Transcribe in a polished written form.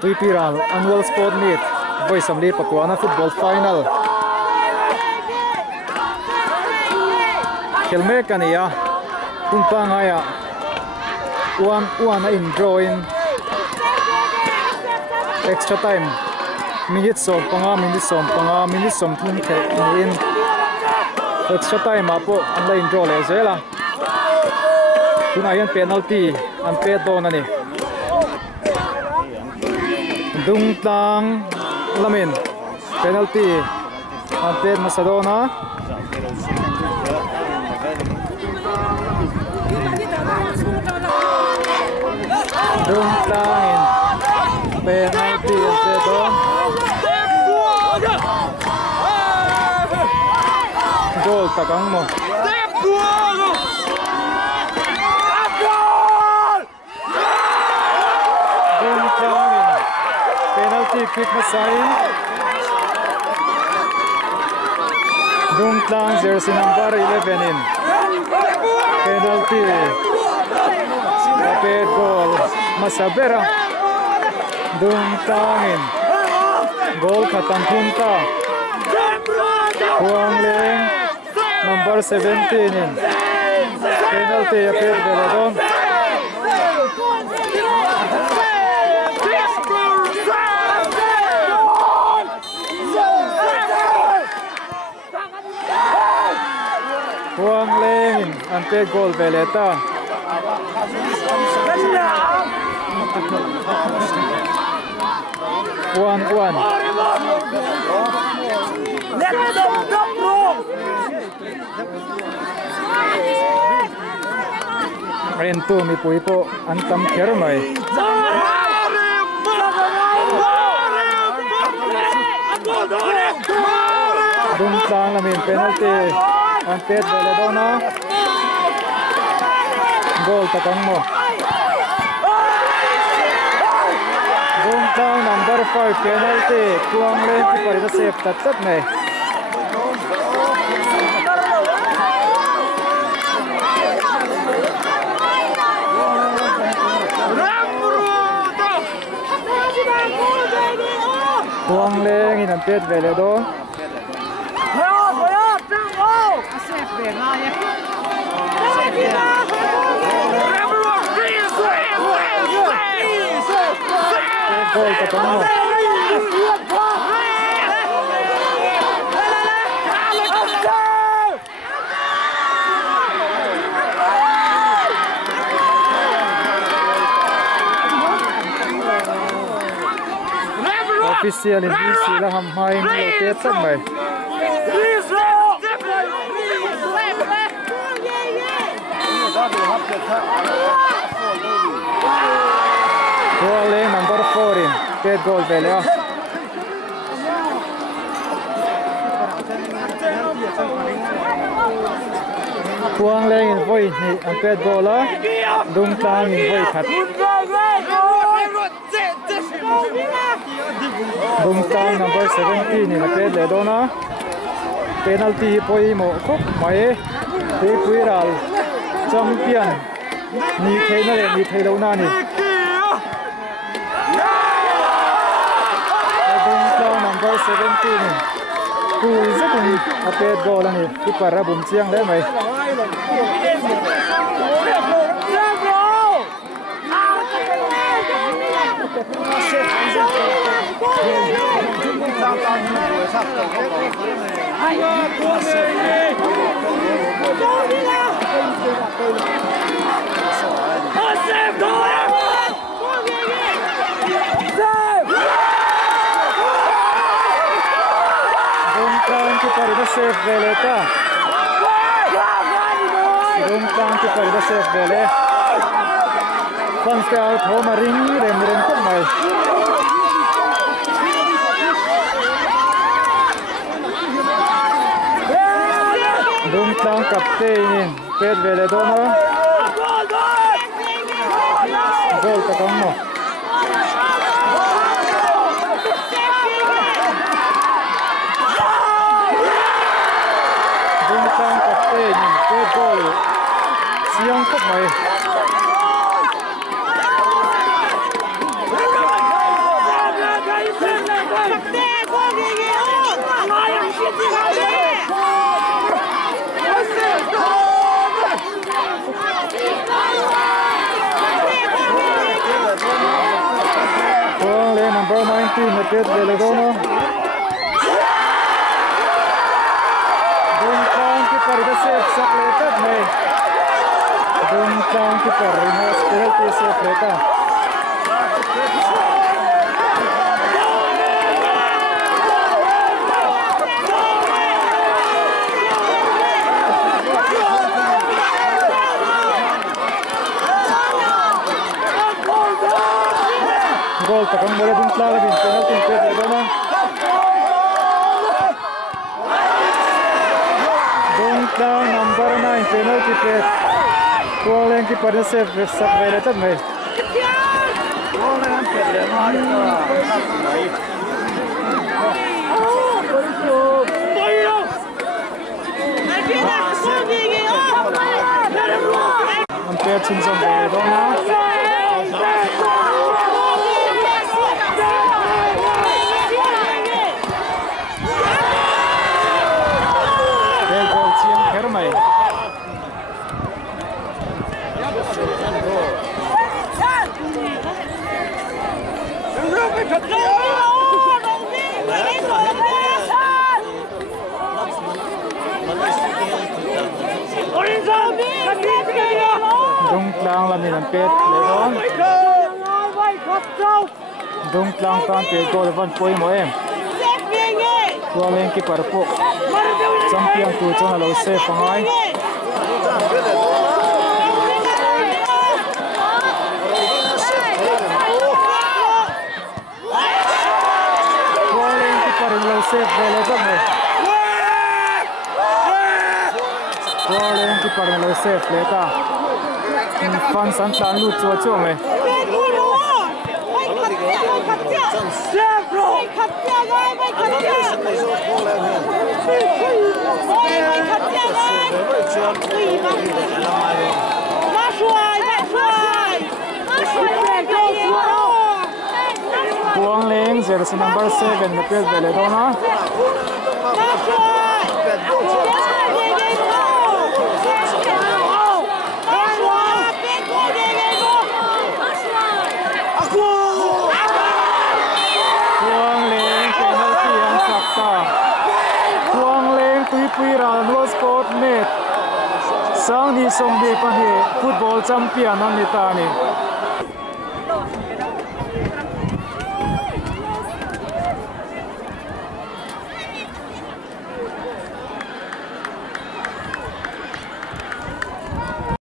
Tuipiral Annual Sport Meet Voice Amli Pakuana Football Final Kelme kania kumpa ngaya one in draw in extra time minute som panga minute som thun the in extra time apo online draw le zela tuna yan penalty an pe don ani dung tang lamin penalty an pe Masadona dung tang in penalty an pe don goal takang mo penalty kick masain Dungtlang jersey number 11 in penalty Rapid goal Masabera Dungtlang in goal khatang punta Huang Leng number 17 in penalty Rapid Veladon Huang Leng ante goal Veleta 1-1 Rentu mi puipo antam kermai Dungtlang lamin penalty Antet Veladona goal takang mo Dungtlang number 5 penalty Huang Leng keeper ito save tatat na Huang Leng inantet Veladona goal takang mo official in this sila hamhain rotate mai Huang Leng number 4 in third goal Velea Huang Leng in voi ni an third goal la Dungtlang in voi khat Dungtlang number 17 in third Veladona penalty poi mo khop mai Tuipiral champion ni theina le ni theilo na ni number 17 who is it a paid goal ani keeper ra bum chiang le mai keeper ito save Veleta Dungtlang keeper ito save Vele Fans out home ring rem ko mai Dungtlang captain Ped Veladona goal takang mo Dungtlang captain Ped goal siyang kop mai number 19 na Piet Veledono. Dung tlang keeper the save sak letat mai. Dung tlang keeper ina penalty save leta. Gol takang boleh dung tlang din penalty Piet Veledono. Down number 9 penalty play. Kuala ki pada save sak veletat mai. Umpire Chinson Veledono. Dung tlang lamin ang Piet Veledono. Dung tlang tan Piet goal van poi mo em. Kuala ki parpo. Champion tu chona lo save pangai. Kuala ki parpo lo save Veledono. Kuala ki parpo lo save leta. Fan san tan lu chua chua mai. Kuang Leng jersey number 7 na Piet Veledono. Kuang Leng tui ra no sport net sang ni song de pa he football champion an ni ta ni